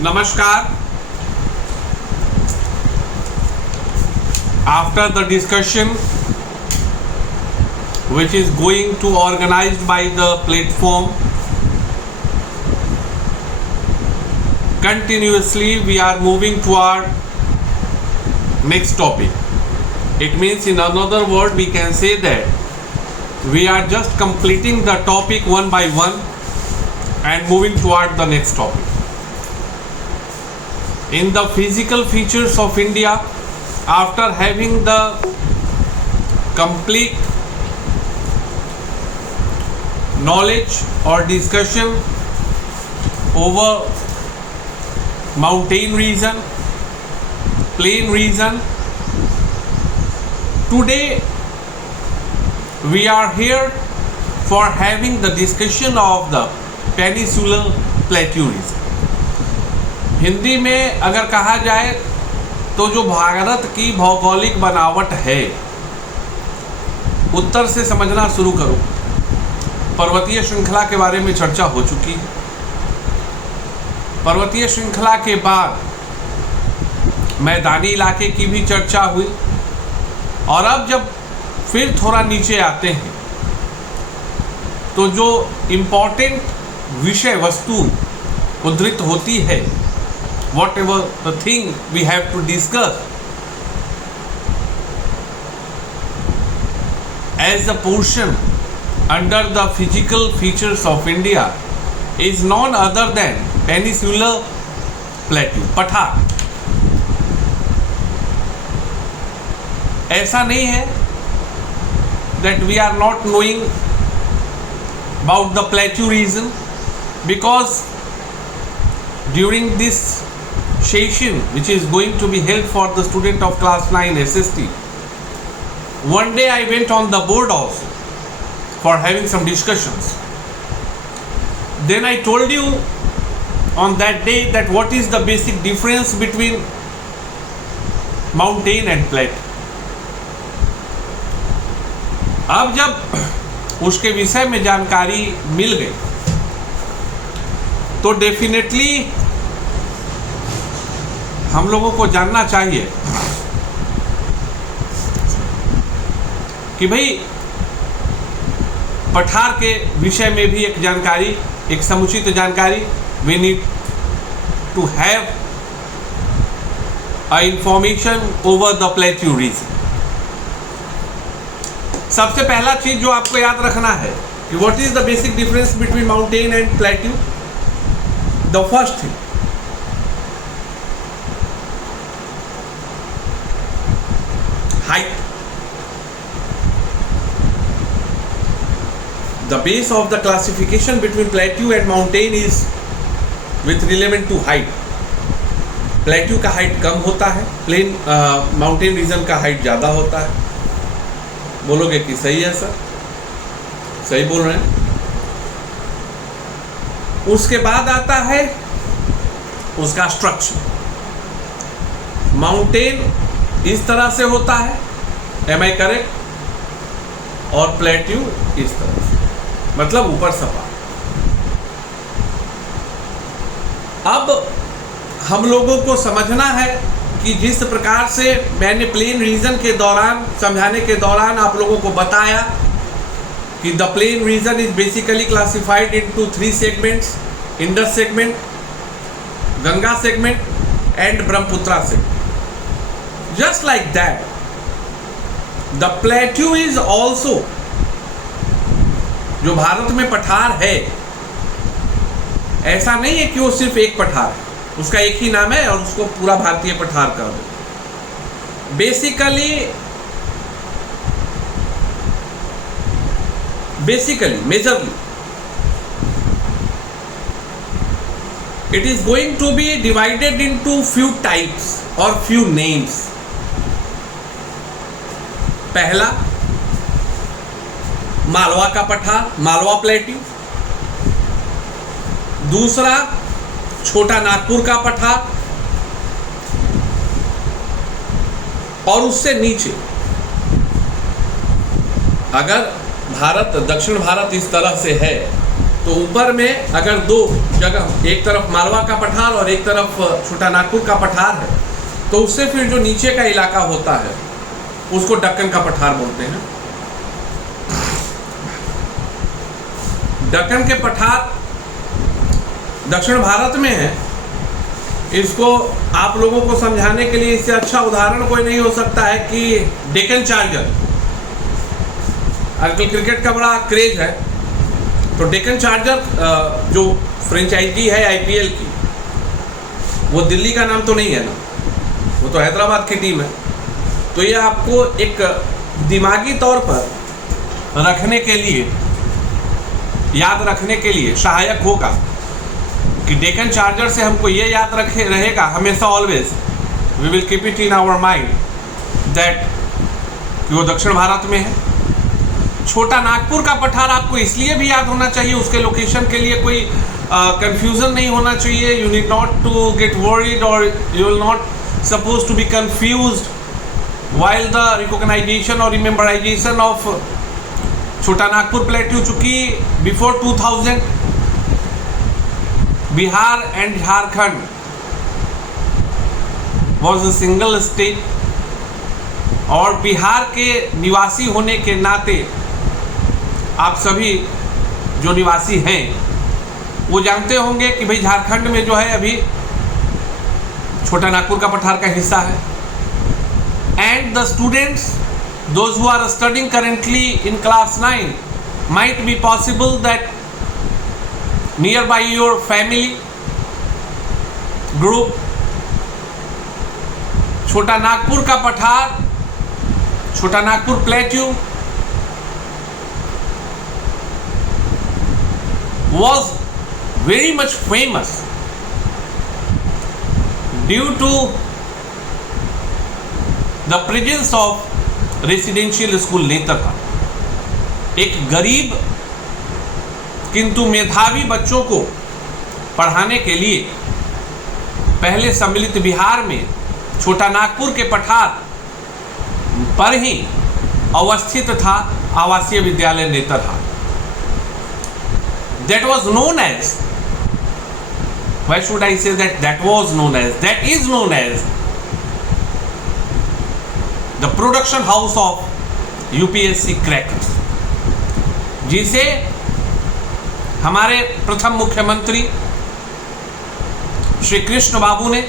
Namaskar. After the discussion which is going to organized by the platform, continuously we are moving toward next topic. It means, in another word, we can say that we are just completing the topic one by one and moving toward the next topic. In the physical features of India, after having the complete knowledge or discussion over mountain region, plain region, today we are here for having the discussion of the peninsular plateau region. Hindi में अगर कहा जाए तो जो भारत की भौगोलिक बनावट है, उत्तर से समझना शुरू करो। पर्वतीय श्रृंखला के बारे में चर्चा हो चुकी है। पर्वतीय श्रृंखला के बाद मैदानी इलाके की भी चर्चा हुई, और अब जब फिर थोड़ा नीचे आते हैं तो जो इम्पोर्टेंट विषय वस्तु उद्धृत होती है, whatever the thing we have to discuss as a portion under the physical features of India is none other than peninsular plateau, पठार। ऐसा नहीं है that we are not knowing about the plateau region, because during this session which is going to be held for the student of class 9 SST, one day I went on the board also for having some discussions. Then I told you on that day that what is the basic difference between mountain and plateau. अब जब उसके विषय में जानकारी मिल गई तो definitely हम लोगों को जानना चाहिए कि भाई पठार के विषय में भी एक जानकारी, एक समुचित जानकारी we need to have a information over the plateau region. सबसे पहला चीज जो आपको याद रखना है कि what is the basic difference between mountain and plateau. The first thing, height. The base of the classification between plateau and mountain is with relevant to height. plateau का हाइट कम होता है, प्लेन माउंटेन रीजन का height ज़्यादा होता है। बोलोगे कि सही है सर? सही बोल रहे हैं। उसके बाद आता है उसका स्ट्रक्चर। माउंटेन इस तरह से होता है, एम आई करेक्ट, और प्लेट्यू इस तरह से, मतलब ऊपर सपाट। अब हम लोगों को समझना है कि जिस प्रकार से मैंने प्लेन रीजन के दौरान समझाने के दौरान आप लोगों को बताया कि the plain region is basically classified into 3 segments: Indus segment, Ganga segment and Brahmaputra segment. Just like that, the plateau is also, जो भारत में पठार है, ऐसा नहीं है कि वो सिर्फ एक पठार है, उसका एक ही नाम है और उसको पूरा भारतीय पठार कर दो। Basically majorly it is going to be divided into few types or few names. पहला मालवा का पठार, मालवा प्लेट्यू। दूसरा छोटा नागपुर का पठार, और उससे नीचे अगर भारत, दक्षिण भारत इस तरह से है तो ऊपर में अगर दो जगह, एक तरफ मालवा का पठार और एक तरफ छोटा नागपुर का पठार है, तो उससे फिर जो नीचे का इलाका होता है उसको दक्कन का पठार बोलते हैं। दक्कन के पठार दक्षिण भारत में है। इसको आप लोगों को समझाने के लिए इससे अच्छा उदाहरण कोई नहीं हो सकता है कि डेक्कन चार्जर, आजकल क्रिकेट का बड़ा क्रेज है, तो डेक्कन चार्जर जो फ्रेंचाइजी है आईपीएल की, वो दिल्ली का नाम तो नहीं है ना, वो तो हैदराबाद की टीम है। तो ये आपको एक दिमागी तौर पर रखने के लिए, याद रखने के लिए सहायक होगा कि डेक्कन चार्जर से हमको ये याद रहेगा हमेशा, always we will keep it in our mind that कि वो दक्षिण भारत में है। छोटा नागपुर का पठार आपको इसलिए भी याद होना चाहिए, उसके लोकेशन के लिए कोई कंफ्यूजन नहीं होना चाहिए। You need not to get worried और you will not suppose to be confused while the recognization और rememberization of Chota Nagpur plateau. चूंकि before 2000 Bihar and Jharkhand was a single state, और बिहार के निवासी होने के नाते आप सभी जो निवासी हैं वो जानते होंगे कि भाई झारखंड में जो है अभी छोटा नागपुर का पठार का हिस्सा है। And the students those who are studying currently in class 9 might be possible that nearby your family group छोटा नागपुर का पठार, छोटा Nagpur plateau was very much famous due to the presence of residential school Netarhat. एक गरीब किंतु मेधावी बच्चों को पढ़ाने के लिए पहले सम्मिलित बिहार में छोटा नागपुर के पठार पर ही अवस्थित था आवासीय विद्यालय Netarhat. That was known as, why should I say that was known as, that is known as the production house of UPSC crackers, जिसे हमारे प्रथम मुख्यमंत्री श्री कृष्ण बाबू ने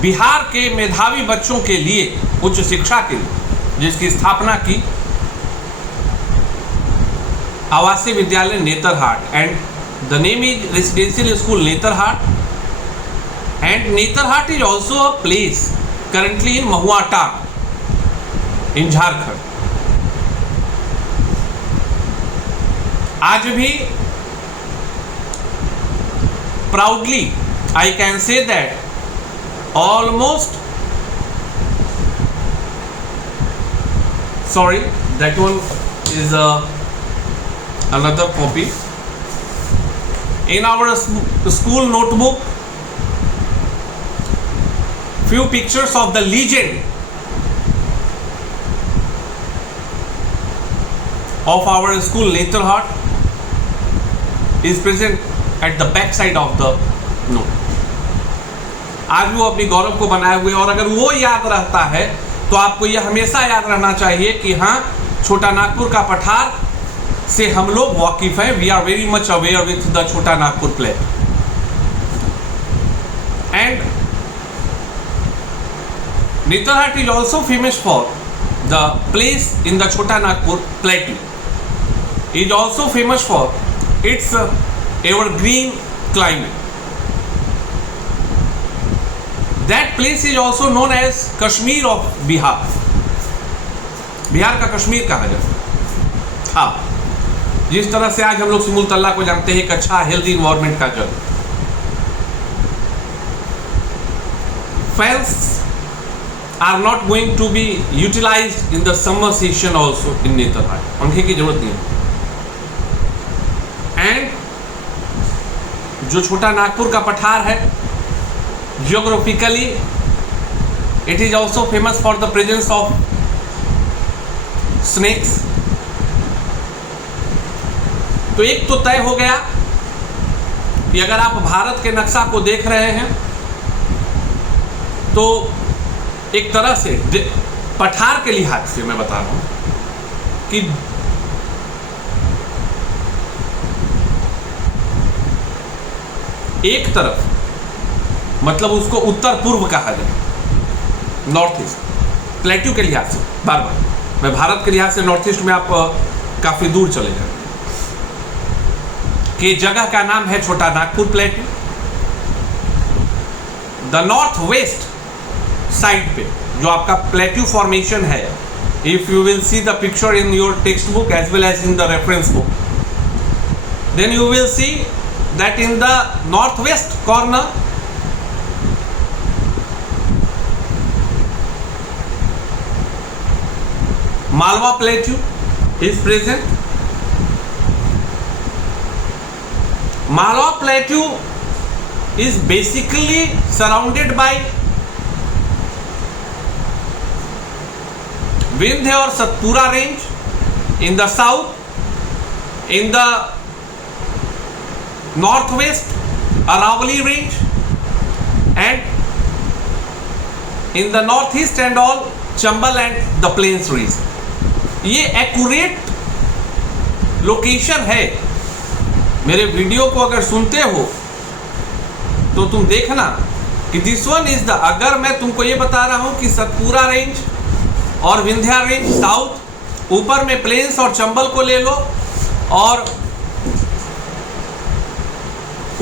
बिहार के मेधावी बच्चों के लिए उच्च शिक्षा के लिए जिसकी स्थापना की, आवासीय विद्यालय Netarhat, and the name is residential school Netarhat, and Netarhat is also a place currently in Mahuatand in Jharkhand. आज भी proudly I can say that almost, sorry that one is another copy in our school notebook, few pictures of the legend of our school Netherhart is present at the back side of the note। आज वो अपनी गौरव को बनाए हुए, और अगर वो याद रहता है तो आपको यह हमेशा याद रहना चाहिए कि हाँ, छोटा नागपुर का पठार से हम लोग वाकिफ हैं। We are very much aware with the Chota Nagpur plate, and Netarhat is also famous for the place in the Chota Nagpur plate, is also famous for its evergreen climate. That place is also known as Kashmir of Bihar, Bihar का कश्मीर कहा जाता है। जिस तरह से आज हम लोग सिमुल तल्ला को जानते हैं, एक अच्छा हेल्दी इन्वायरमेंट का जगह। Fans are not going to be utilized in the summer session also in Netherhart, पंखे की जरूरत नहीं है। एंड जो छोटा नागपुर का पठार है, geographically it is also famous for the presence of snakes, तो एक तो तय हो गया कि अगर आप भारत के नक्शा को देख रहे हैं तो एक तरह से पठार के लिहाज से मैं बता रहा हूं कि एक तरफ मतलब उसको उत्तर पूर्व कहा जाए, नॉर्थ ईस्ट प्लेट्यू के लिहाज से, बार बार मैं भारत के लिहाज से नॉर्थ ईस्ट में आप काफी दूर चले जाए कि जगह का नाम है Chota Nagpur plateau. The north west side पे जो आपका प्लेट्यू फॉर्मेशन है, if you will see the picture in your text book as well as in the reference book, then you will see that in the northwest corner Malwa Plateau is present. Malwa Plateau is basically surrounded by Vindhya or Satpura range in the south, in the northwest Aravalli range, and in the northeast and all Chambal and the plains region. ये accurate location है। मेरे video को अगर सुनते हो तो तुम देखना कि दिस वन इज द, अगर मैं तुमको ये बता रहा हूं कि सतपुरा रेंज और विंध्या रेंज साउथ, ऊपर में प्लेन्स और चंबल को ले लो, और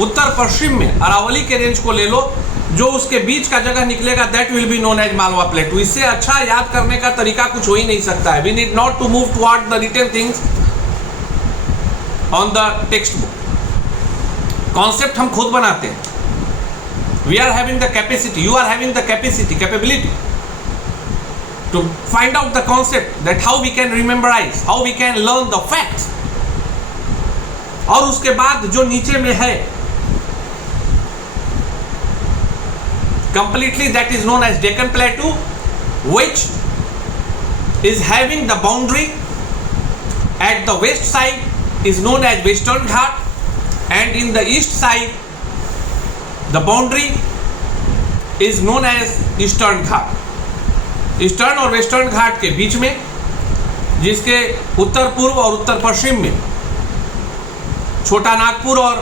उत्तर पश्चिम में अरावली के रेंज को ले लो, जो उसके बीच का जगह निकलेगा that will be known as Malwa plateau. इससे अच्छा याद करने का तरीका कुछ हो ही नहीं सकता है। We need not to move toward the written things on the textbook. Concept हम खुद बनाते हैं। We are having the capacity, you are having the capacity, capability to find out the concept, that how we can rememberize, how we can learn the facts. और उसके बाद जो नीचे में है completely, that is known as Deccan Plateau, which is having the boundary at the west side is known as Western Ghat, and in the east side the boundary is known as Eastern Ghat. Eastern और western घाट के बीच में, जिसके उत्तर पूर्व और उत्तर पश्चिम में छोटा नागपुर और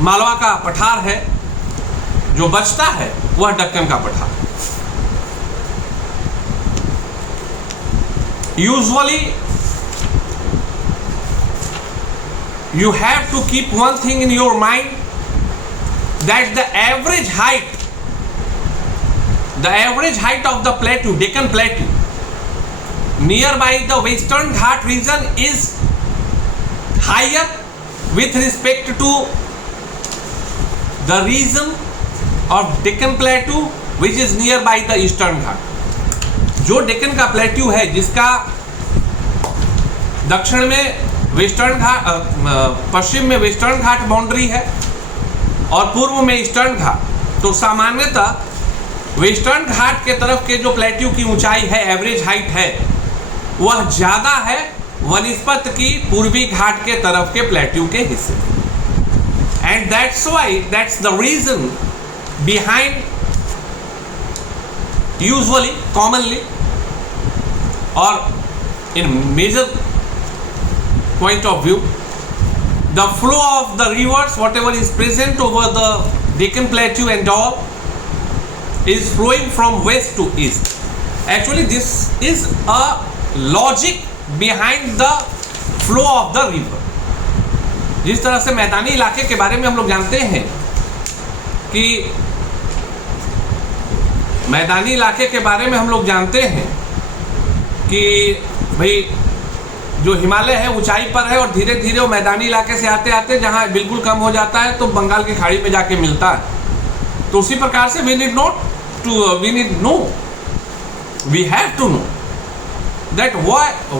मालवा का पठार है, जो बचता है वह दक्कन का पठार। Usually you have to keep one thing in your mind, that the average height of the plateau, Deccan plateau, near by the western Ghat region is higher with respect to the region of Deccan Plateau which is nearby the Eastern Ghat। जो डेक्कन का plateau है, जिसका दक्षिण में western घाट, पश्चिम में western घाट boundary है और पूर्व में ईस्टर्न घाट, तो सामान्यतः वेस्टर्न घाट के तरफ के जो प्लेट्यू की ऊंचाई है, एवरेज हाइट है, वह ज़्यादा है वनिस्पत की पूर्वी घाट के तरफ के प्लेट्यू के हिस्से। And that's why, that's the reason behind, usually, commonly और in major point of view, the flow of the rivers whatever is present over the Deccan plateau and all is flowing from west to east. Actually this is a logic behind the flow of the river. जिस तरह से मैदानी इलाके के बारे में हम लोग जानते हैं कि मैदानी इलाके के बारे में हम लोग जानते हैं कि भाई जो हिमालय है ऊंचाई पर है और धीरे धीरे वो मैदानी इलाके से आते आते जहाँ बिल्कुल कम हो जाता है तो बंगाल की खाड़ी में जाके मिलता है। तो उसी प्रकार से we need know, we have to know that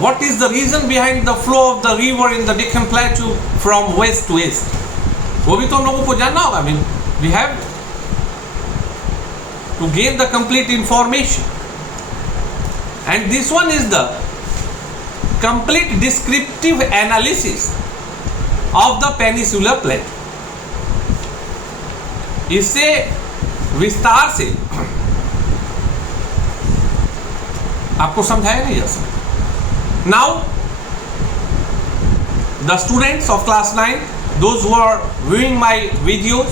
what is the reason behind the flow of the river in the Deccan Plateau from west to east। वो भी तो हम लोगों को जानना होगा। we have to gain the complete information, and this one is the complete descriptive analysis of the peninsular plate. इससे विस्तार से आपको समझाया नहीं जा सकता। Now the students of class 9, those who are viewing my videos,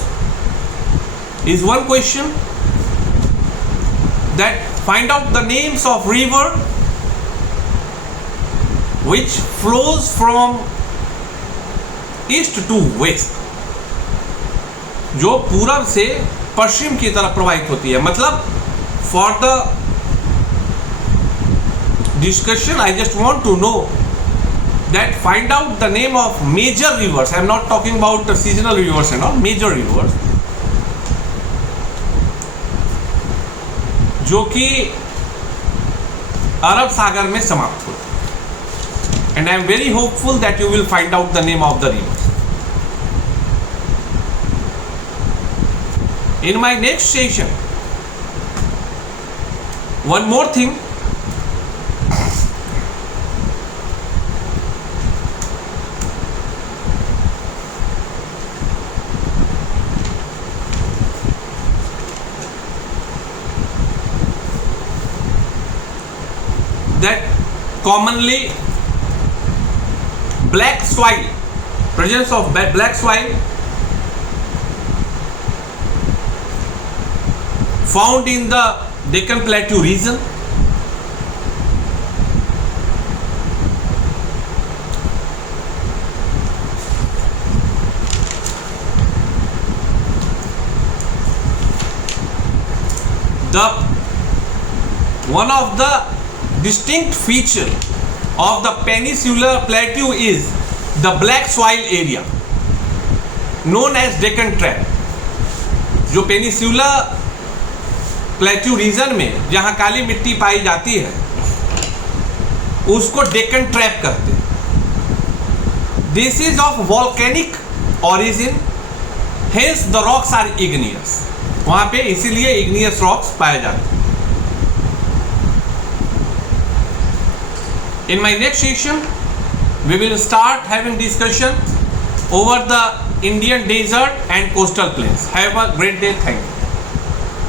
is one question that find out the names of river which flows from east to west, जो पूरब से पश्चिम की तरफ प्रवाहित होती है। मतलब for the discussion I just want to know that find out the name of major rivers. I am not talking about the seasonal rivers and all, major rivers जो कि अरब सागर में समाप्त होते हैं। And I am very hopeful that you will find out the name of the rivers. In my next session, one more thing, that commonly black soil, presence of black soil found in the Deccan Plateau region, the one of the distinct feature of the peninsular plateau is the black soil area known as Deccan Trap। जो peninsular plateau region में जहां काली मिट्टी पाई जाती है उसको Deccan trap कहते हैं। This is of volcanic origin, hence the rocks are igneous. वहां पे इसीलिए इग्नियस रॉक्स पाए जाते हैं। In my next session, we will start having discussion over the Indian desert and coastal plains. Have a great day. Thank you.